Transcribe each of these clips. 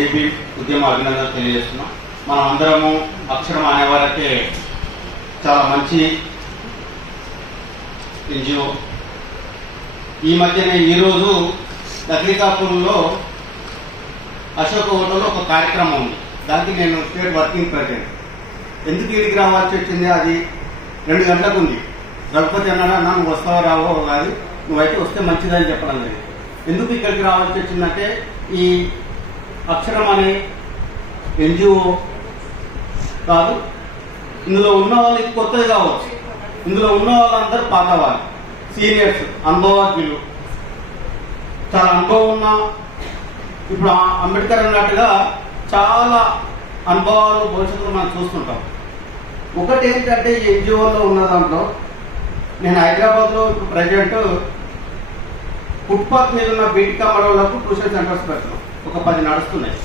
AP ఉద్యమ అభినందన తెలియజేస్తున్నాం. మనం అందరము అక్షరం అనే వరకే చాలా మంచి ఎన్జిఓ. ఈ మధ్యనే ఈరోజు దగ్గరికాపూర్లో అశోక హోటల్లో ఒక కార్యక్రమం ఉంది. దానికి నేను స్టేట్ వర్కింగ్ ప్రెసిడెంట్. ఎందుకు ఇడికి రావాల్సి వచ్చింది? అది రెండు గంటలకు ఉంది. రఘుపతి అన్నాడు అన్న నువ్వు వస్తావా రావో కాదు నువ్వైతే వస్తే మంచిదని చెప్పడం లేదు. ఎందుకు ఇక్కడికి రావాల్సి వచ్చిందంటే ఈ అక్షరం అనే ఎన్జిఓ కాదు. ఇందులో ఉన్న వాళ్ళకి కొత్తది కావచ్చు. ఇందులో ఉన్న వాళ్ళందరూ పాత వాళ్ళు సీనియర్స్ అనుభవజ్ఞులు చాలా అనుభవం ఉన్న ఇప్పుడు అంబేద్కర్ అన్నట్టుగా చాలా అనుభవాలు భవిష్యత్తులో మనం చూస్తుంటాం. ఒకటి ఏంటంటే ఎన్జిఓలో ఉన్న దాంట్లో నేను హైదరాబాద్లో ఇప్పుడు ప్రజెంట్ ఫుట్పాత్ మీద ఉన్న బీటీ కమ్మడోళ్ళకు ట్యూషన్ సెంటర్స్ పెడుతున్నాం. ఒక పది నడుస్తున్నాయి.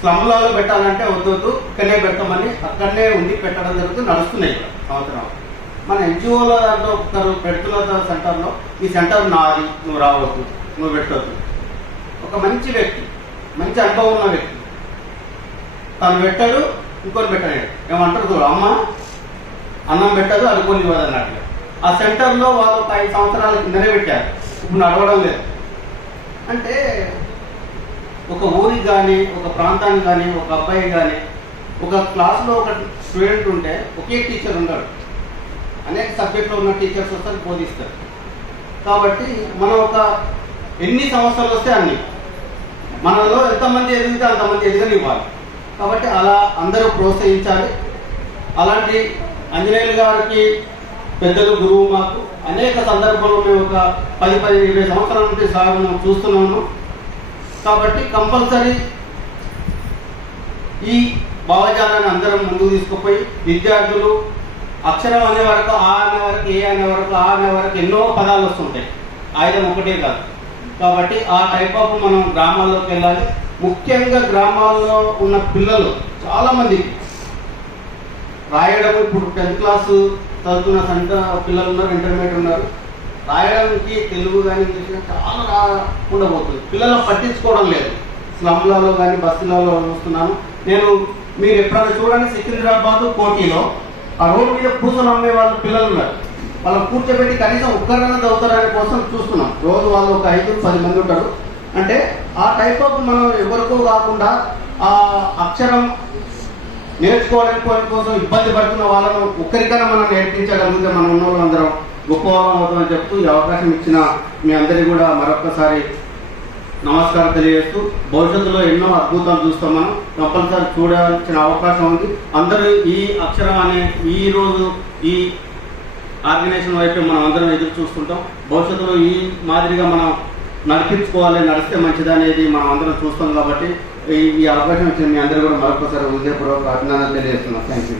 స్లమ్లలో పెట్టాలంటే వద్దొద్దు ఇక్కడనే పెట్టమని అక్కడనే ఉండి పెట్టడం జరుగుతుంది నడుస్తున్నాయి సంవత్సరం. మన ఎన్జిఓల దాంట్లో ఒకరు పెడుతున్న సెంటర్లో ఈ సెంటర్ నాది నువ్వు రావద్దు నువ్వు పెట్టవద్దు ఒక మంచి వ్యక్తి మంచి అనుభవం ఉన్న వ్యక్తి. తను పెట్టాడు ఇంకోటి పెట్టలేడు. ఏమంటారు అమ్మ అన్నం పెట్టదు అనుకోని ఇవ్వదు అన్నట్లు ఆ సెంటర్లో వాళ్ళు ఒక ఐదు సంవత్సరాల కిందనే పెట్టారు. ఇప్పుడు నడవడం లేదు. అంటే ఒక ఊరికి కానీ ఒక ప్రాంతానికి కానీ ఒక అబ్బాయి కానీ ఒక క్లాస్లో ఒక స్టూడెంట్ ఉంటే ఒకే టీచర్ ఉన్నాడు అనేక సబ్జెక్ట్లో ఉన్న టీచర్స్ వస్తారు బోధిస్తారు. కాబట్టి మనం ఒక ఎన్ని సంవత్సరాలు వస్తే అన్ని. మనలో ఎంతమంది ఎదిగితే అంతమంది ఎదగనివ్వాలి. కాబట్టి అలా అందరూ ప్రోత్సహించాలి. అలాంటి ఆంజనేయులు గారికి పెద్దలు గురువు మాకు అనేక సందర్భాల్లో మేము ఒక పది పది ఇరవై సంవత్సరాల నుండి సార్ చూస్తున్నాము కాబట్టి కంపల్సరీ ఈ భావజాలాన్ని అందరం ముందుకు తీసుకుపోయి విద్యార్థులు అక్షరం అనే వరకు ఆ అనే వరకు ఏ అనే వరకు ఆ అనే వరకు ఎన్నో పదాలు వస్తుంటాయి. ఆయుధం ఒకటే కాదు. కాబట్టి ఆ టైప్ ఆఫ్ మనం గ్రామాల్లోకి వెళ్ళాలి. ముఖ్యంగా గ్రామాల్లో ఉన్న పిల్లలు చాలామంది రాయడం ఇప్పుడు టెన్త్ క్లాసు చదువుతున్న సంట పిల్లలు ఉన్నారు ఇంటర్మీడియట్ ఉన్నారు. రాయడానికి తెలుగు కానీ ఇంగ్లీష్ కానీ చాలా రాకుండా పోతుంది పిల్లలు పట్టించుకోవడం లేదు. స్లమ్లలో కానీ బస్సులలో చూస్తున్నాను నేను మీరు ఎప్పుడైనా చూడండి సికింద్రాబాద్ కోటిలో ఆ రోడ్డు మీద కూర్చొని అమ్మే వాళ్ళు పిల్లలు ఉన్నారు. వాళ్ళని కూర్చోబెట్టి కనీసం ఒక్కరైనా చదువుతారనే కోసం చూస్తున్నాం. రోజు వాళ్ళు ఒక ఐదు పది మంది ఉంటారు. అంటే ఆ టైప్ ఆఫ్ మనం ఎవరికో కాకుండా ఆ అక్షరం నేర్చుకోవడానికి కోసం ఇబ్బంది పడుతున్న వాళ్ళను ఒక్కరికైనా మనం నేర్పించగలిగితే మనం ఉన్న వాళ్ళందరం గొప్ప వాళ్ళం అవుతామని చెప్తూ ఈ అవకాశం ఇచ్చిన మీ అందరికీ కూడా మరొకసారి నమస్కారం తెలియజేస్తూ భవిష్యత్తులో ఎన్నో అద్భుతాలు చూస్తాం మనం. కంపల్సరీ చూడాల్సిన అవకాశం ఉంది. అందరూ ఈ అక్షరం అనే ఈ రోజు ఈ ఆర్గనైజేషన్ వైపు మనం అందరం ఎదురు చూస్తుంటాం. భవిష్యత్తులో ఈ మాదిరిగా మనం నడిపించుకోవాలి నడిస్తే మంచిది అనేది మనం అందరం చూస్తాం కాబట్టి ఈ అవకాశం ఇచ్చిన మీ అందరూ కూడా మరొకసారి ఉదయపూర్వక అభినందనలు తెలియజేస్తున్నాం. Thank you